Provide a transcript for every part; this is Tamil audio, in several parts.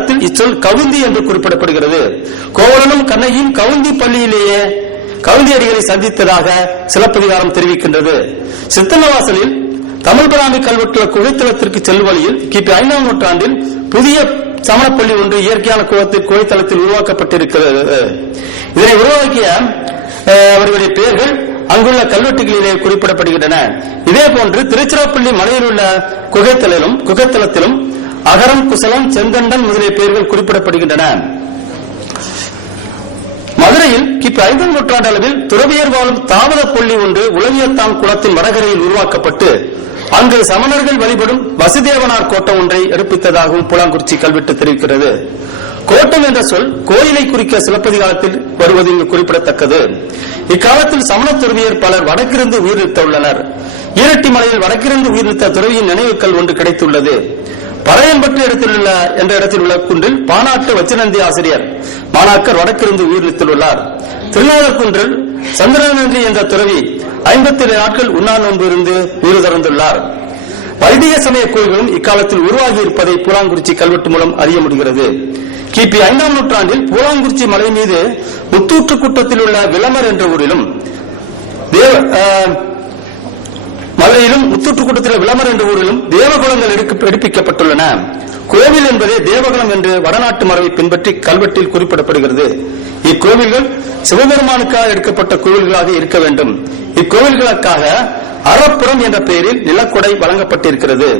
காலத்தில் இச்சொல் கவுந்தி என்று குறிப்பிடப்படுகிறது. கோவலனும் கண்ணகியும் கவுந்தி பள்ளியிலேயே கவுந்தி அடிகளை சந்தித்ததாக சிலப்பதிகாரம் தெரிவிக்கின்றது. சித்தன்னவாசலில் தமிழ் பிராமி கல்வெட்டுள்ள குகைத்தளத்திற்கு செல்லும் வழியில் கிபி 5ஆம் நூற்றாண்டில் புதிய சமணப்பள்ளி ஒன்று இயற்கையான குகைத்தளத்தில் உருவாக்கப்பட்டிருக்கிறது. இதனை உருவாக்கிய அவர்களுடைய பெயர்கள் அங்குள்ள கல்வெட்டுகளிலே குறிப்பிடப்படுகின்றன. இதே போன்று திருச்சிராப்பள்ளி மலையில் உள்ள குகைத்தளத்திலும் அகரம், குசலம், செந்தண்டன் முதலிய பெயர்கள் குறிப்பிடப்படுகின்றன. மதுரையில் கிபி 5ஆம் நூற்றாண்டு அளவில் துறவியர் வாழும் தாவத பள்ளி ஒன்று உலகியத்தான் குளத்தின் வடகரையில் உருவாக்கப்பட்டு அங்கு சமணர்கள் வழிபடும் வசுதேவனார் கோட்டம் ஒன்றை எடுப்பித்ததாகவும் புலாங்குறிச்சி கல்வெட்டு தெரிவிக்கிறது. கோட்டம் என்ற சொல் கோயிலை குறிக்க சிலப்பதிகாரத்தில் வருவது இங்கு குறிப்பிடத்தக்கது. இக்காலத்தில் சமண துறவியர் பலர் வடக்கிருந்து உயிரிழந்துள்ளனர். ஈரட்டி மலையில் வடக்கிருந்து உயிரிழந்த துறவியின் நினைவுக்கல் ஒன்று கிடைத்துள்ளது. பழையன்பற்று என்ற இடத்தில் உள்ள குன்றில் பானாட்டு வச்சினந்தி ஆசிரியர் மாணாக்கர் வடக்கிருந்து உயிரிழந்துள்ளார். திருநாளக்குன்றில் சந்திரநன்றி என்ற துறவி 57 நாட்கள் உண்ணா நோன்பு இருந்து உயிர் திறந்துள்ளார். வைதிக சமய கோயில்களும் இக்காலத்தில் உருவாகி இருப்பதை பூலாங்குறிச்சி கல்வெட்டு மூலம் அறிய முடிகிறது. கிபி 5ஆம் நூற்றாண்டில் பூலாங்குறிச்சி மலை மீது முத்தூற்று கூட்டத்தில் உள்ள விளமர் என்ற ஊரிலும் தேவகுலங்கள் எடுப்பிக்கப்பட்டுள்ளன. கோவில் என்பதே தேவகுலம் என்று வடநாட்டு மரபை பின்பற்றி கல்வெட்டில் குறிப்பிடப்படுகிறது. இக்கோவில்கள் சிவபெருமானுக்காக எடுக்கப்பட்ட கோவில்களாக இருக்க வேண்டும். இக்கோவில்களுக்காக அறப்புறம் என்ற பெயரில் நிலக்கொடை வழங்கப்பட்டிருக்கிறது.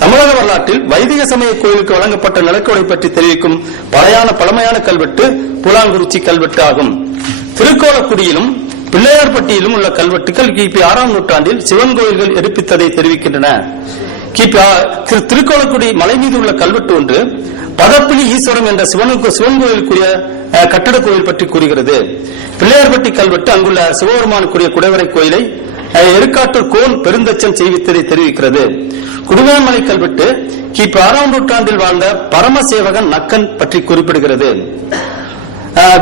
தமிழக வரலாற்றில் வைதிக சமய கோயிலுக்கு வழங்கப்பட்ட நிலக்கொடை பற்றி தெரிவிக்கும் பழமையான கல்வெட்டு பூலாங்குறிச்சி கல்வெட்டு ஆகும். திருக்கோலக்குடியிலும் பிள்ளையார்பட்டியிலும் உள்ள கல்வெட்டுகள் கிபி 6ஆம் நூற்றாண்டில் சிவன் கோயில்கள் எடுப்பித்ததை தெரிவிக்கின்றன. திருக்கோலக்குடி மலை மீது உள்ள கல்வெட்டு ஒன்று பதப்பிலி ஈஸ்வரம் என்ற சிவன் கோயிலுக்குரிய கட்டட கோயில் பற்றி கூறுகிறது. பிள்ளையார்பட்டி கல்வெட்டு அங்குள்ள சிவபெருமானுக்குரிய குடைவரை கோயிலை எருக்காட்டூர் கோன் பெருந்தச்சன் செய்வித்ததை தெரிவிக்கிறது. குடுவான்மலை கல்வெட்டு கிபி 6ஆம் நூற்றாண்டில் வாழ்ந்த பரமசேவகன் நக்கன் பற்றி குறிப்பிடுகிறது.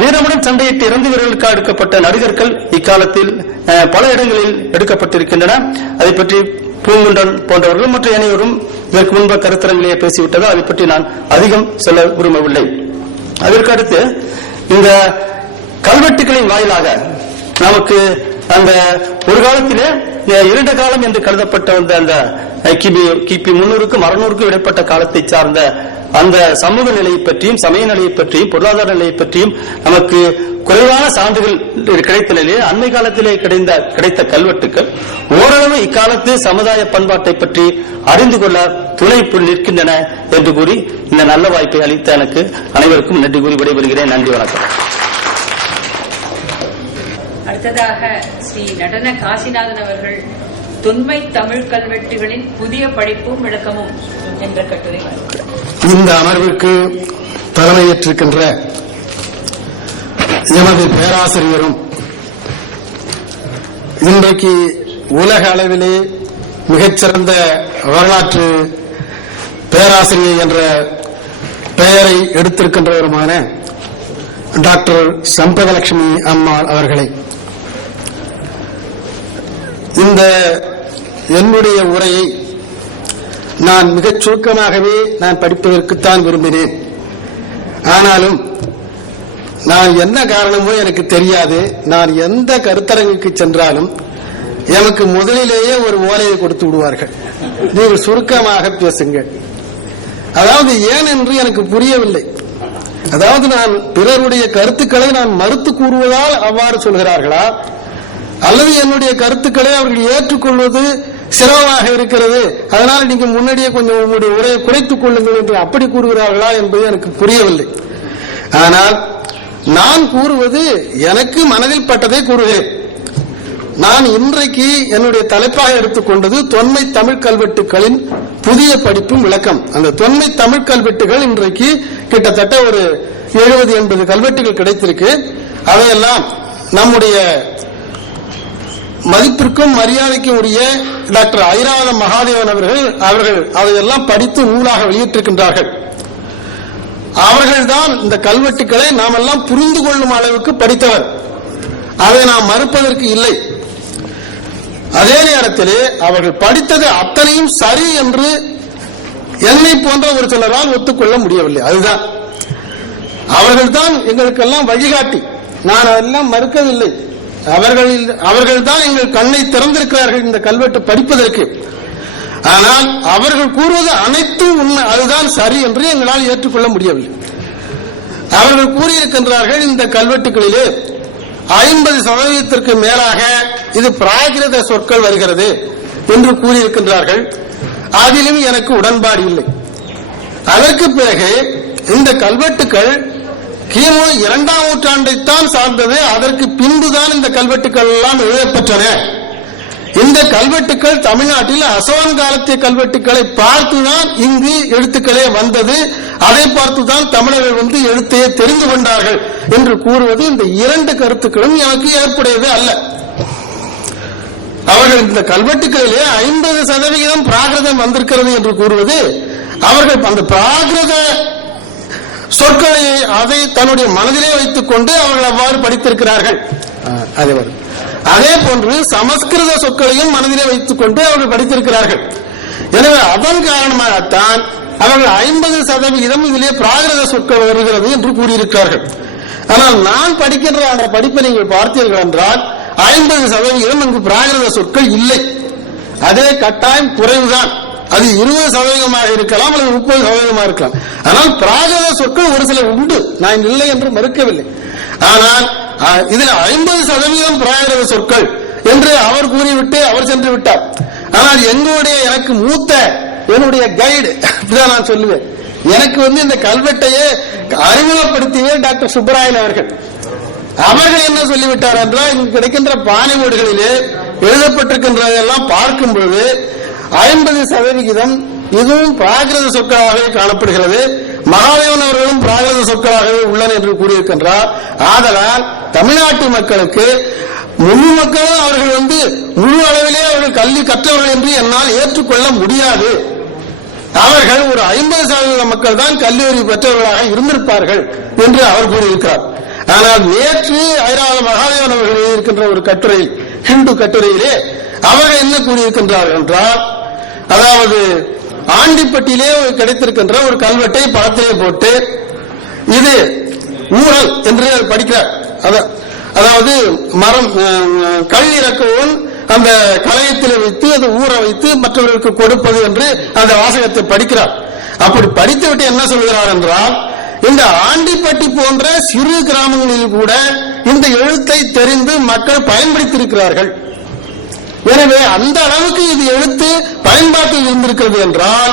வீரமுடன் சண்டையிட்டு இறந்தவர்களுக்காக எடுக்கப்பட்ட நடிகர்கள் இக்காலத்தில் பல இடங்களில் எடுக்கப்பட்டிருக்கின்றன. அதை பற்றி பூங்குன்றன் போன்றவர்கள் மற்ற அனைவரும் இதற்கு முன்பு கருத்தரங்கிலேயே பேசிவிட்டதோ அதை பற்றி நான் அதிகம் சொல்ல விரும்பவில்லை. அதற்கடுத்து இந்த கல்வெட்டுகளின் வாயிலாக நமக்கு அந்த ஒரு காலத்திலே இருண்ட காலம் என்று கருதப்பட்ட அந்த கிபி 300க்கும் 600க்கும் இடைப்பட்ட காலத்தை சார்ந்த அந்த சமூக நிலையை பற்றியும் சமய நிலையை பற்றியும் பொருளாதார நிலையை பற்றியும் நமக்கு குறைவான சான்றுகள் கிடைத்த நிலையில் அண்மை காலத்திலே கிடைத்த கல்வெட்டுக்கள் ஓரளவு இக்காலத்து சமுதாய பண்பாட்டை பற்றி அறிந்து கொள்ள துணை நிற்கின்றன என்று கூறி இந்த நல்ல வாய்ப்பை அளித்த எனக்கு அனைவருக்கும் நன்றி கூறி விடைபெறுகிறேன். நன்றி, வணக்கம். அடுத்ததாக ஸ்ரீ நடன காசிநாதன் அவர்கள் தொன்மை தமிழ் கல்வெட்டுகளின் புதிய படிப்பும் விளக்கமும் என்ற கட்டுரை. இந்த அமர்வுக்கு தலைமையேற்றிருக்கின்ற எமது பேராசிரியரும் இன்றைக்கு உலக அளவிலே மிகச்சிறந்த வரலாற்று பேராசிரியர் என்ற பெயரை எடுத்திருக்கின்றவருமான டாக்டர் சம்பதலட்சுமி அம்மாள் அவர்களை இந்த என்னுடைய உரையை நான் மிகச் சுருக்கமாகவே நான் படிப்பதற்குத்தான் விரும்பினேன். ஆனாலும் நான் என்ன காரணமோ எனக்கு தெரியாது. நான் எந்த கருத்தரங்குக்கு சென்றாலும் எனக்கு முதலிலேயே ஒரு ஓலையை கொடுத்து விடுவார்கள், நீங்கள் சுருக்கமாக பேசுங்கள். அதாவது ஏன் என்று எனக்கு புரியவில்லை. அதாவது நான் பிறருடைய கருத்துக்களை நான் மறுத்து கூறுவதால் அவ்வாறு சொல்கிறார்களா, அல்லது என்னுடைய கருத்துக்களை அவர்கள் ஏற்றுக்கொள்வது சிரமமாக இருக்கிறது, அதனால் நீங்க முன்னாடியே கொஞ்சம் உங்களுடைய உரையை குறைத்துக் கொள்ளுங்கள் என்று அப்படி கூறுகிறார்களா என்பது எனக்கு புரியவில்லை. ஆனால் நான் கூறுவது எனக்கு மனதில் பட்டதை கூறுகிறேன். நான் இன்றைக்கு என்னுடைய தலைப்பாக எடுத்துக்கொண்டது தொன்மை தமிழ் கல்வெட்டுகளின் புதிய படிப்பும் விளக்கம். அந்த தொன்மை தமிழ் கல்வெட்டுகள் இன்றைக்கு கிட்டத்தட்ட ஒரு 70-80 கல்வெட்டுகள் கிடைத்திருக்கு. அவையெல்லாம் நம்முடைய மதிப்பிற்கும் மரியாதைக்கும் உரிய டாக்டர் ஐராவதம் மகாதேவன் அவர்கள் அதையெல்லாம் படித்து நூலாக வெளியிட்டிருக்கின்றார்கள். அவர்கள்தான் இந்த கல்வெட்டுக்களை நாம் எல்லாம் புரிந்து கொள்ளும் அளவுக்கு படித்தவர். அதை நாம் மறுப்பதற்கு இல்லை. அதே நேரத்திலே அவர்கள் படித்தது அத்தனையும் சரி என்று என்னை போன்ற ஒரு சிலரால் ஒத்துக்கொள்ள முடியவில்லை. அதுதான் அவர்கள் தான் எங்களுக்கெல்லாம் வழிகாட்டி. நான் அதெல்லாம் மறுக்கவில்லை. அவர்கள் தான் எங்கள் கண்ணை திறந்திருக்கிறார்கள் இந்த கல்வெட்டு படிப்பதற்கு. ஆனால் அவர்கள் கூறுவது அனைத்தும் உண்மை, அதுதான் சரி என்று எங்களால் ஏற்றுக்கொள்ள முடியவில்லை. அவர்கள் கூறியிருக்கின்றார்கள் இந்த கல்வெட்டுகளிலே 50% மேலாக இது பிராகிருத சொற்கள் வருகிறது என்று கூறியிருக்கின்றார்கள். அதிலும் எனக்கு உடன்பாடு இல்லை. அதற்கு பிறகு இந்த கல்வெட்டுக்கள் கிமு 2ஆம் நூற்றாண்டைத்தான் சார்ந்தது. அதற்கு பின்புதான் இந்த கல்வெட்டுக்கள் எல்லாம் எழுதப்பட்டன. இந்த கல்வெட்டுக்கள் தமிழ்நாட்டில் அசோகன் காலத்திய கல்வெட்டுக்களை பார்த்துதான் இங்கு எழுத்துக்களே வந்தது. அதை பார்த்துதான் தமிழர்கள் எழுத்தையே தெரிந்து கொண்டார்கள் என்று கூறுவது இந்த இரண்டு கருத்துக்களும் எனக்கு ஏற்புடையது அல்ல. அவர்கள் இந்த கல்வெட்டுக்களிலே 50% பிராகிருதம் வந்திருக்கிறது என்று கூறுவது, அவர்கள் அந்த பிராகிருத சொற்களை அதை தன்னுடைய மனதிலே வைத்துக் கொண்டு அவர்கள் அவ்வாறு படித்திருக்கிறார்கள். அதே போன்று சமஸ்கிருத சொற்களையும் மனதிலே வைத்துக் கொண்டு அவர்கள் படித்திருக்கிறார்கள். எனவே அதன் காரணமாகத்தான் அவர்கள் 50% இதிலே பிராகிருத சொற்கள் வருகிறது என்று கூறியிருக்கிறார்கள். ஆனால் நான் படிக்கின்ற அந்த படிப்பை நீங்கள் பார்த்தீர்கள் என்றால் 50% அங்கு பிராகிருத சொற்கள் இல்லை. அதே கட்டாயம் குறைவுதான். அது 20% இருக்கலாம் அல்லது 30% இருக்கலாம். ஆனால் பிராகிருத சொற்கள் ஒரு சில உண்டு, நான் இல்லை என்று மறுக்கவில்லை. ஆனால் இதில் 50% பிராகிருத சொற்கள் என்று அவர் கூறிவிட்டு அவர் சென்று விட்டார். ஆனால் எனக்கு மூத்த என்னுடைய கைடு அப்படிதான் நான் சொல்லுவேன். எனக்கு இந்த கல்வெட்டையே அறிமுகப்படுத்தியே டாக்டர் சுப்பராயன் அவர்கள். அவர்கள் என்ன சொல்லிவிட்டார் என்றால், இங்கு கிடைக்கின்ற பானைமூடுகளிலே எழுதப்பட்டிருக்கின்றதெல்லாம் பார்க்கும் பொழுது 50% இதுவும் பிராகிருத சொற்களாகவே காணப்படுகிறது. மகாதேவன் அவர்களும் பிராகிருத சொற்களாகவே உள்ளன என்று கூறியிருக்கின்றார். ஆதலால் தமிழ்நாட்டு மக்களுக்கு முழு மக்களும் அவர்கள் முழு அளவிலே அவர்கள் கல்வி கற்றவர்கள் என்று என்னால் ஏற்றுக்கொள்ள முடியாது. அவர்கள் ஒரு 50% மக்கள் தான் கல்லூரி பெற்றவர்களாக இருந்திருப்பார்கள் என்று அவர் கூறியிருக்கிறார். ஆனால் நேற்று ஐராவத மகாதேவன் அவர்கள் எழுதியிருக்கின்ற ஒரு கட்டுரையில், ஹிந்து கட்டுரையிலே அவர்கள் என்ன கூறியிருக்கின்றார்கள் என்றால், அதாவது ஆண்டிப்பட்டியிலே கிடைத்திருக்கின்ற ஒரு கல்வெட்டை படத்திலே போட்டு இது ஊழல் என்று படிக்கிறார். அதாவது மரம் கல் இறக்கவும் அந்த கலையத்தில் வைத்து அதை ஊற வைத்து மற்றவர்களுக்கு கொடுப்பது என்று அந்த வாசகத்தை படிக்கிறார். அப்படி படித்துவிட்டு என்ன சொல்கிறார் என்றால், இந்த ஆண்டிப்பட்டி போன்ற சிறு கிராமங்களில் கூட இந்த எழுத்தை தெரிந்து மக்கள் பயன்படுத்தியிருக்கிறார்கள். எனவே அந்த அளவுக்கு இது எழுத்து பயன்பாட்டில் இருந்திருக்கிறது என்றால்,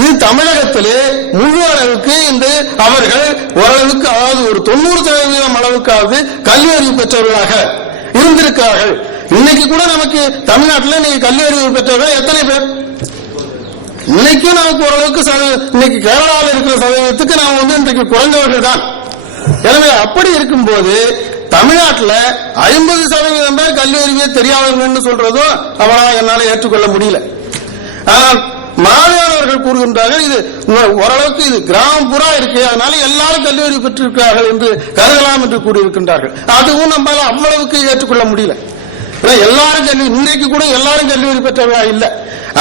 இது தமிழகத்திலே முழு அளவுக்கு அவர்கள் ஓரளவுக்கு, அதாவது ஒரு 90% அளவுக்காவது கல்வி அறிவு பெற்றவர்களாக இருந்திருக்கிறார்கள். இன்னைக்கு கூட நமக்கு தமிழ்நாட்டில் இன்னைக்கு கல்வி அறிவு பெற்றவர்கள் எத்தனை பேர்? இன்னைக்கும் நமக்கு ஓரளவுக்கு இன்னைக்கு கேரளாவில் இருக்கிற சதவீதத்துக்கு நாம் இன்றைக்கு குறைந்தவர்கள் தான். எனவே அப்படி இருக்கும்போது தமிழ்நாட்டில் 50% பேர் கல்வி அறிவியே தெரியாதவர்கள் சொல்றதும் அவரால் என்னால் ஏற்றுக்கொள்ள முடியல. ஆனால் மாணவர்கள் கூறுகின்றார்கள், இது ஓரளவுக்கு இது கிராமப்புறா இருக்கு, அதனால எல்லாரும் கல்வி அறிவு பெற்றிருக்கிறார்கள் என்று கருதலாம் என்று கூறியிருக்கின்றார்கள். அதுவும் நம்மளால அவ்வளவுக்கு ஏற்றுக்கொள்ள முடியல. எல்லாரும் கல்வி, இன்னைக்கு கூட எல்லாரும் கல்வி அறிவு பெற்றவர்களாக இல்லை.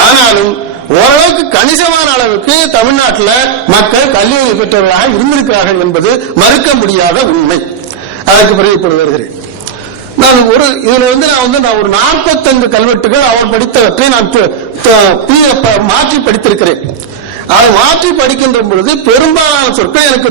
ஆனாலும் ஓரளவுக்கு கணிசமான அளவுக்கு தமிழ்நாட்டில் மக்கள் கல்வி அறிவு பெற்றவர்களாக இருந்திருக்கிறார்கள் என்பது மறுக்க முடியாத உண்மை. அதற்கு பிறகு இப்பொழுது வருகிறேன். நான் நான் ஒரு 45 கல்வெட்டுகள் அவர் படித்தவற்றை நான் மாற்றி படித்திருக்கிறேன். அதை மாற்றி படிக்கின்ற பொழுது பெரும்பாலான சொற்கள் எனக்கு